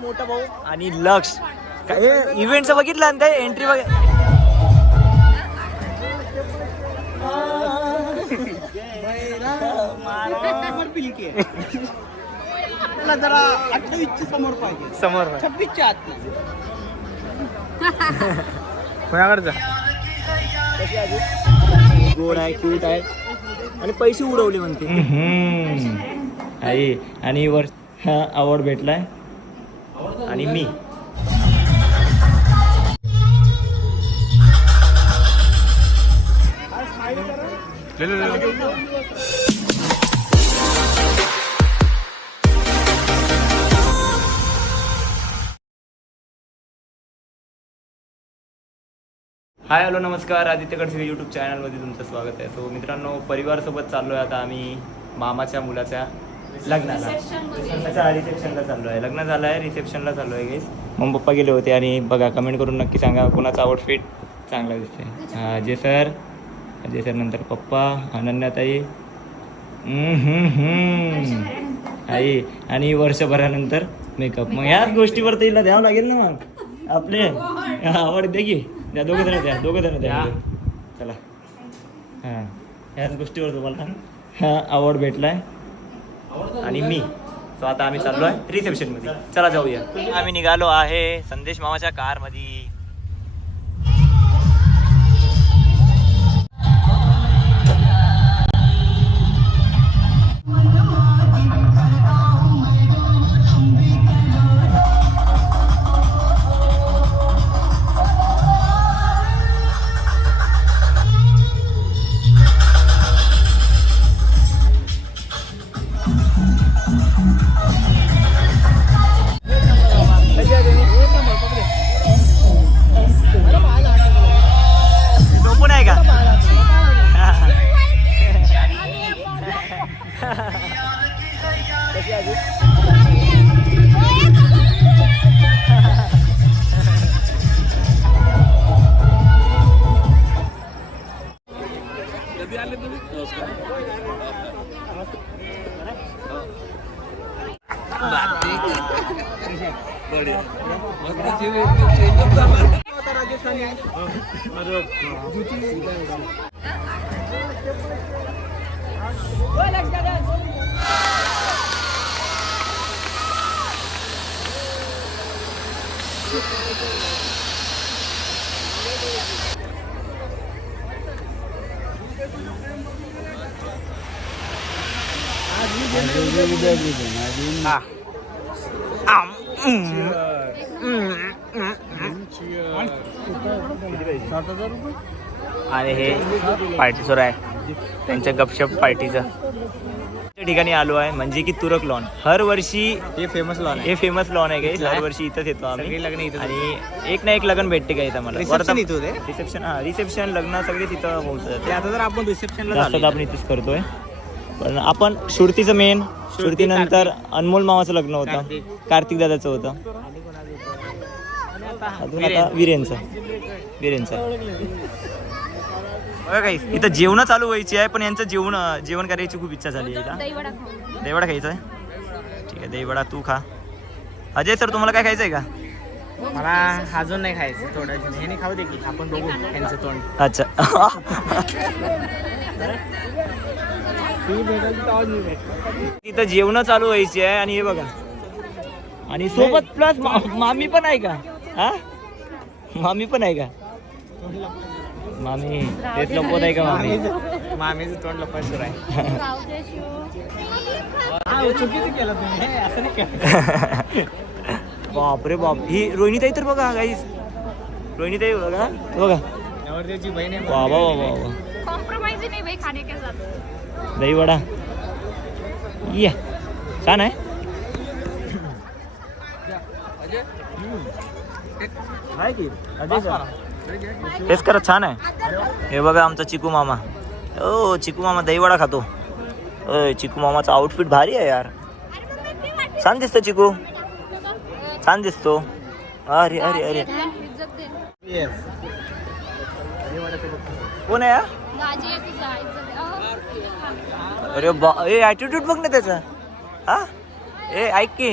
मोठा भाऊ आणि लक्ष काय इव्हेंटचं बघितलं आणि ते एंट्री जरा 28 समोर पाहिजे, समोर 26च्या आत. कोणाकडचा गोड आहे, क्यूट आहे आणि पैसे उडवले म्हणते. आई आणि वर हा अवॉर्ड भेटलाय आणि मी हाय हॅलो नमस्कार, आदित्य कडसे यूट्यूब चॅनलमध्ये तुमचं स्वागत आहे. सो मित्रांनो, परिवारसोबत चाललो आहे आता आम्ही मामाच्या मुलाच्या लग्नाला, रिसेप्शनला चाललो आहे. लग्न झालं आहे, रिसेप्शनला चाललो आहे गेस. मग पप्पा गेले होते आणि बघा कमेंट करून नक्की सांगा कोणाचा आउटफिट चांगला दिसते. अजय सर नंतर पप्पा, अनन्याताई आई आणि वर्षभरानंतर मेकअप. मग याच गोष्टीवर तिला द्यावं लागेल ना. मग आपले आवड दे की द्या, दोघं जण द्या. चला हां, ह्याच गोष्टीवर तुम्हाला हा अवॉर्ड भेटलाय आणि मी. सो आता आम्ही चाललो आहे रिसेप्शनमध्ये. चला जाऊया. आम्ही निघालो आहे संदेश मामाच्या कारमध्ये. आणि हे पार्टी सुरू आहे त्यांच्या गपशप पार्टीचं. त्या ठिकाणी आलो आहे म्हणजे की तुरक लॉन. हर वर्षी हे फेमस लॉन आहे काही. हर वर्षी इथंच येतो आम्ही आणि एक ना एक लग्न भेटते का इथं मला. रिसेप्शन लग्न सगळे तिथं पोहोचतात. आता जर आपण रिसेप्शनला आपण इथेच करतोय. पण आपण सुरतीचं मेन, सुरतीनंतर अनमोल मामाचं लग्न होतं, कार्तिक दादाचं होतं, अजून आता वीरेंचं. बघा काही इथं जेवण चालू व्हायची आहे, पण यांचं जेवण करायची खूप इच्छा झाली आहे. दहीवडा खायचा आहे. ठीक आहे, दहीवडा तू खा. अजय सर, तुम्हाला काय खायचं आहे का? मला अजून नाही खायचं, थोडं हे नाही खाऊ दे की आपण बघू त्यांचं तोंड. अच्छा. तिथं जेवण चालू व्हायची आहे आणि हे बघा, आणि सोबत प्लस मामी पण आहे का? हा, मामी पण आहे का? मामी तेच लपवत आहे का? मामीचं तोंड लपवाय सुरू आहे. चुकीचं केलं तुम्ही, असं नाही केलं. बापरे बाप, ही रोहिणीताई तर बघा गाईस, रोहिणीताई बघा नवरदेवची बहीण आहे. वा. कॉम्प्रोमाइज नहीं भाई खाने के साथ. दहीवडा या छान आहे. टेस्ट करा, छान आहे. हे बघा आमचा चिकू मामा. ओ चिकू मामा दहीवडा खातो. चिकू मामाचा आउटफिट भारी आहे यार, छान दिसतो चिकू, छान दिसतो. अरे अरे अरे, कोण आहे यार? अरे बा, ए ॲटिट्यूड बघ ना त्याचा. हा, ए ऐक की,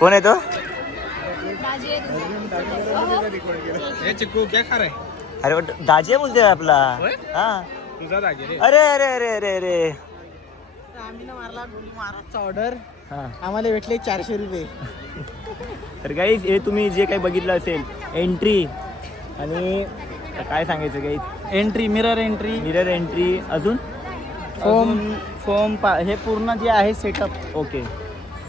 कोण आहे तो? चिकू क्या खा रे? अरे दाजी बोलते आपला. हा तुझा दाजी रे. अरे अरे अरे अरे अरे आम्ही ना मारला गोली महाराजचा ऑर्डर. हा. आम्हाला भेटले 400 रुपये. तर गाईज हे तुम्ही जे काही बघितलं असेल एंट्री आणि काय सांगायचं guys entry mirror entry mirror entry अजून फोम हे पूर्ण जे आहे सेटअप ओके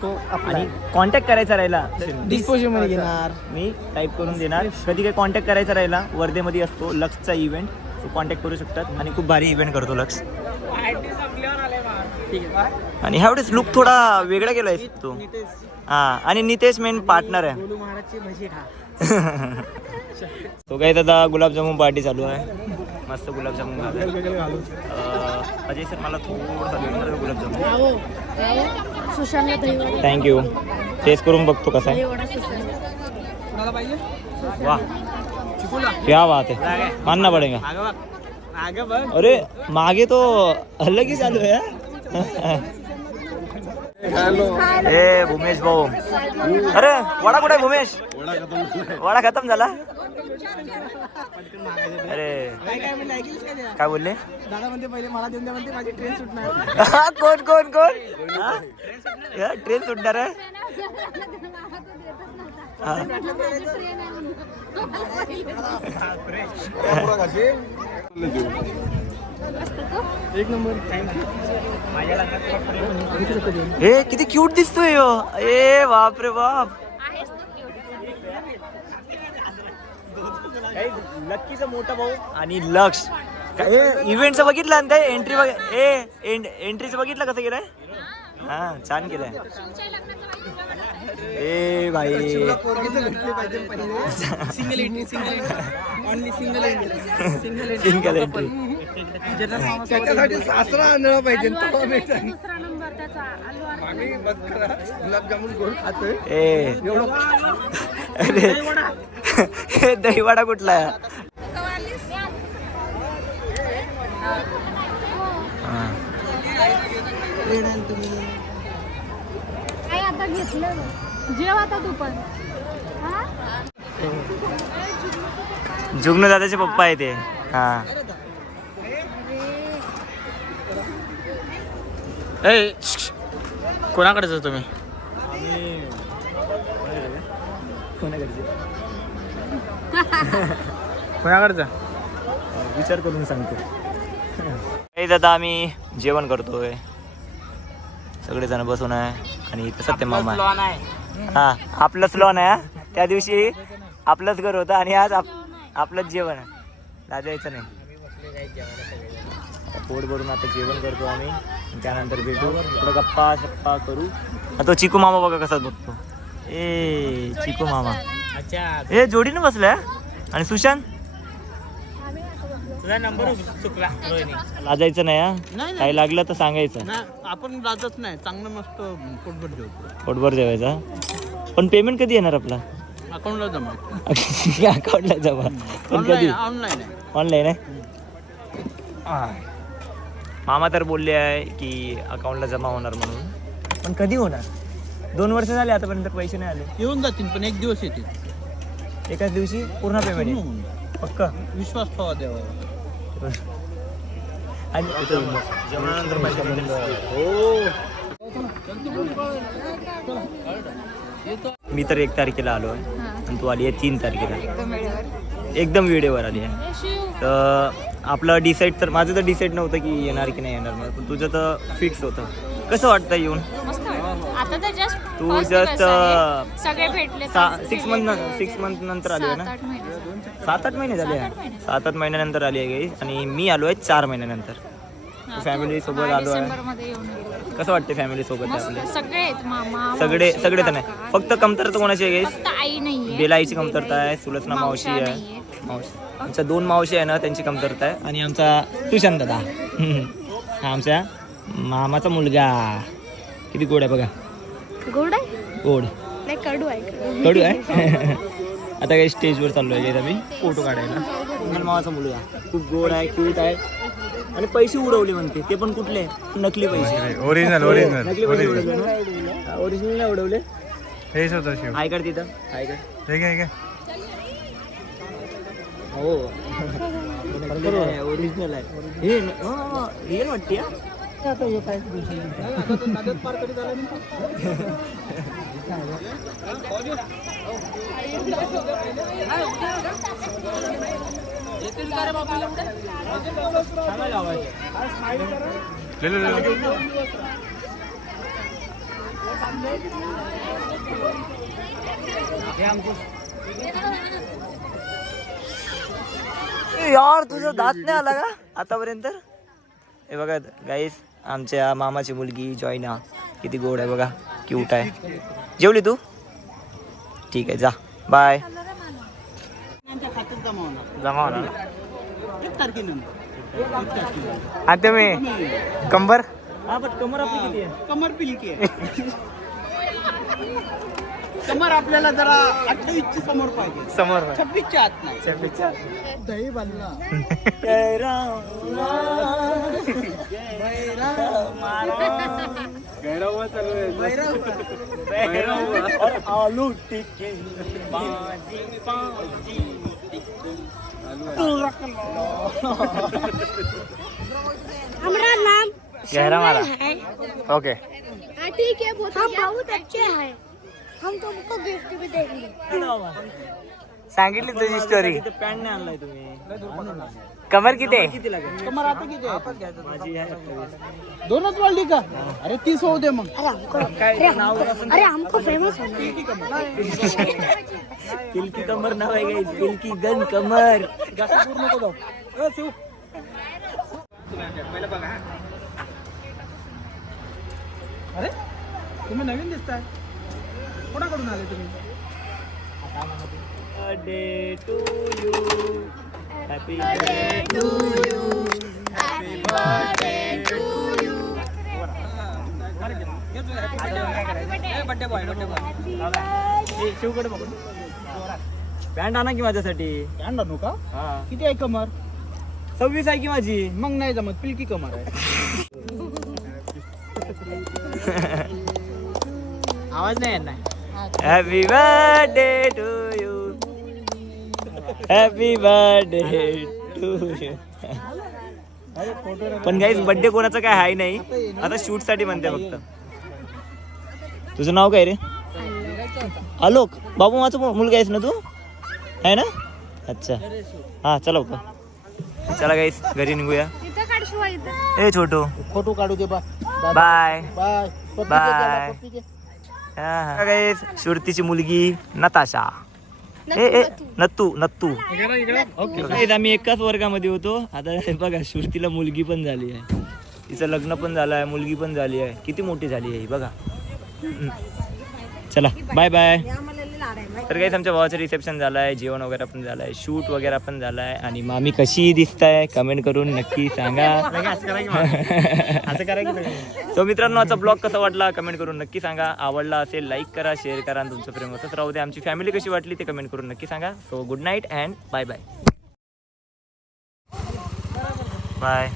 तो आणि कॉन्टॅक्ट करायचा राहिला डिस्पोजल मध्ये घेणार. मी टाईप करून देणार. कधी काही कॉन्टॅक्ट करायचा राहिला वर्धेमध्ये असतो लक्सचा इव्हेंट तो कॉन्टॅक्ट करू शकतात आणि खूप भारी इव्हेंट करतो लक्स. आणि ह्यावेळेस लुक थोडा वेगळा केलाय तू. हा आणि नितेश मेन पार्टनर आहे. गोलू महाराजची भजी खा. तो काही आता गुलाबजामुन पार्टी चालू आहे. मस्त गुलाबजामुन अजय सर मला थोडं गुलाबजामुन थँक्यू. टेस्ट करून बघतो कसा आहे. वा क्या बात है मानना पडेगा. अरे मागे तो अलग ही चालू है. ए भूमेश भाऊ अरे वडा कुठे भूमेश? वडा खतम झाला. अरे काय बोलले दादा म्हणते पहिले मला देऊन द्या म्हणते माझी ट्रेन सुटणार. कोण कोण कोण ट्रेन सुटणार आहे. एक नंबर. हे किती क्यूट दिसतोय ह्यो. ए बाप रे बाप. लक्कीचा मोठा भाऊ आणि लक्ष इव्हेंटचं बघितलं आणि ते एंट्री एंट्रीचं बघितलं कसं केलंय. हा छान केलंय. ए भाई single entry only single entry. त्याच्यासाठी सासरा आणलं पाहिजे. गुलाबजामुन गोड खातोय. ए अरे दहीवाडा कुठला आहे. काय आता घेतलं जेव आता तू पण. जुगनू दादाचे पप्पा आहे ते. हा कोणाकडे जातो तुम्ही? कोणाकडे जा विचार करून सांगतो. दादा आम्ही जेवण करतोय सगळेजण बसून आहे आणि इथं सत्य मामा आहे. हा आपलंच लॉन आहे. त्या दिवशी आपलंच घर होतं आणि आज आपलंच जेवण आहे. दादा यायचं नाही. पोट भरून आता जेवण करतो आम्ही. त्यानंतर भेटू थोडं गप्पा सप्पा करू. तो चिकू मामा बघा कसा बघतो. ए चिकू मामा ए जोडीनं बसलाय. आणि सुशांत तुझा नंबर चुकला. लाजायचं नाही हा. काही लागलं तर सांगायचं. आपण लाजत नाही. चांगलं मस्त पोटभर जेवतो. पोटभर जेवायचा. पण पेमेंट कधी येणार आपला? अकाउंटला जमा. अकाउंटला जमा पण कधी? ऑनलाईन ऑनलाईन आहे. मामा तर बोलले आहे की अकाउंटला जमा होणार म्हणून. पण कधी होणार? 2 वर्ष झाले आतापर्यंत पैसे नाही आले. येऊन जातील पण एक दिवस येतील. एकाच दिवशी पूर्ण पेमेंट येईल पक्का. विश्वास ठेवा देवा. आणि जेवणानंतर मी तर 1 तारखेला आलो आहे आणि तू आली आहे 3 तारखेला. एकदम वेळेवर आली आहे. तर आपलं डिसाईड तर माझं तर डिसाईड नव्हतं की येणार की नाही येणार मला. पण तुझं तर फिक्स होतं. कसं वाटतं येऊन? आता तर जस्ट तू जस्ट सगळे भेटले. 6 मंथ नंतर आली आहे ना. 7-8 महिने झाले. 7-8 महिन्यानंतर आली आहे गाईस. आणि मी आलो आहे 4 महिन्यानंतर. फॅमिली सोबत आलो आहे. कसं वाटतं फॅमिली सोबत आपले? सगळे तर नाही. फक्त कमतरता कोणाची आहे गाईस? आई नाहीये. बेलाईची कमतरता आहे. सुलसना मावशी आहे. मावशी आमच्या 2 मावशी आहे ना त्यांची कमतरता आहे. आणि आमचा सुशांत दादा हा आमच्या मामाचा मुलगा. किती गोड आहे बघा. गोड आहे. गोड नाही कडू आहे. कडू आहे. आता काही स्टेजवर चाललो आहे आम्ही फोटो काढायला. मामाचा मुलगा खूप गोड आहे क्यूट आहे. आणि पैसे उडवले म्हणते. ते पण कुठले? नकली पैसे. ओरिजिनल नकली पैसे उडवले. ओरिजिनल नाही उडवले. हेच होतं शिव. हाय कर तिथं, हाय कर. हे घे, हे घे. हो ओरिजिनल आहे हे. रिअल वाटते हा. ले ले ले. यार तुझा दात नाही आला का आतापर्यंत? हे बघा गाईस, आमच्या मामाची मुलगी जॉयना किती गोड आहे बघा, क्यूट आहे. जेवली तू? ठीक आहे, जा बाय. जमा होणार. आता मी कंबर कमर आपली किती आहे? कमर पिलकी आहे. कमर आपल्याला जरा 28 समोर पाहिजे, समोर 26च्या आत नाही. दही बांधला आलू टिक्की हमारा नाम गहरा मारा. है. ओके. हाँ ठीक है, हम बहुत अच्छे हैं. हम तुमको गिफ्ट भी देंगे. सांगितली तुझी स्टोरी. पॅन्ट नाही आणलाय तुम्ही. कमर किती आहे? किती लागेल? कमर आता किती आहे? माझी आहे 28. दोनच वाढली का? अरे 30 होऊ दे मग. अरे हमको फेमस होना है. तिलकी कमर नाव आहे गाईस, तिलकी गन कमर. जास्त दूर नको जाऊ. शिव अरे तुम्ही नवीन दिसताय, कोणाकडून आले तुम्ही? बर्थडे टू यू, हॅपी शिवकडे बघून पॅन्ट आणा की माझ्यासाठी. आणला नो का? हा किती आहे कमर? 26 आहे की माझी. मग नाही जमत, पिलकी कमर आहे. आवाज नाही येणार. Happy birthday to you, happy birthday to you. पण गाईस बर्थडे कोणाचा काय हाय नाही, आता शूट साठी म्हणते फक्त. तुझं नाव काय रे? आलोक. बाबू माझा मुलगा आहेस ना तू, आहे ना? अच्छा हा चला चला गाईस घरी निघूया. इथं काढ शिवाय इथं. ए छोटू फोटो काढू दे. बा बाय बाय. बाय. गाईस श्रुतीची मुलगी नताशा. ए नत्तू नत्तू. गाईस आम्ही एकाच वर्गामध्ये होतो. आता बघा श्रुतीला मुलगी पण झाली आहे, तिचं लग्न पण झालं आहे, मुलगी पण झाली आहे. किती मोठी झाली आहे ही बघा. चला बाय बाय. तर काही आमच्या भावाचं रिसेप्शन झालं आहे, जेवण वगैरे पण झालं आहे, शूट वगैरे पण झालं आहे. आणि मामी कशी दिसताय कमेंट करून नक्की सांगा. सो मित्रांनो आजचा ब्लॉग कसा वाटला कमेंट करून नक्की सांगा. आवडला असेल लाईक करा, शेअर करा आणि तुमचं प्रेम असंच राहू दे. आमची फॅमिली कशी वाटली ते कमेंट करून नक्की सांगा. So good night and bye bye. Bye.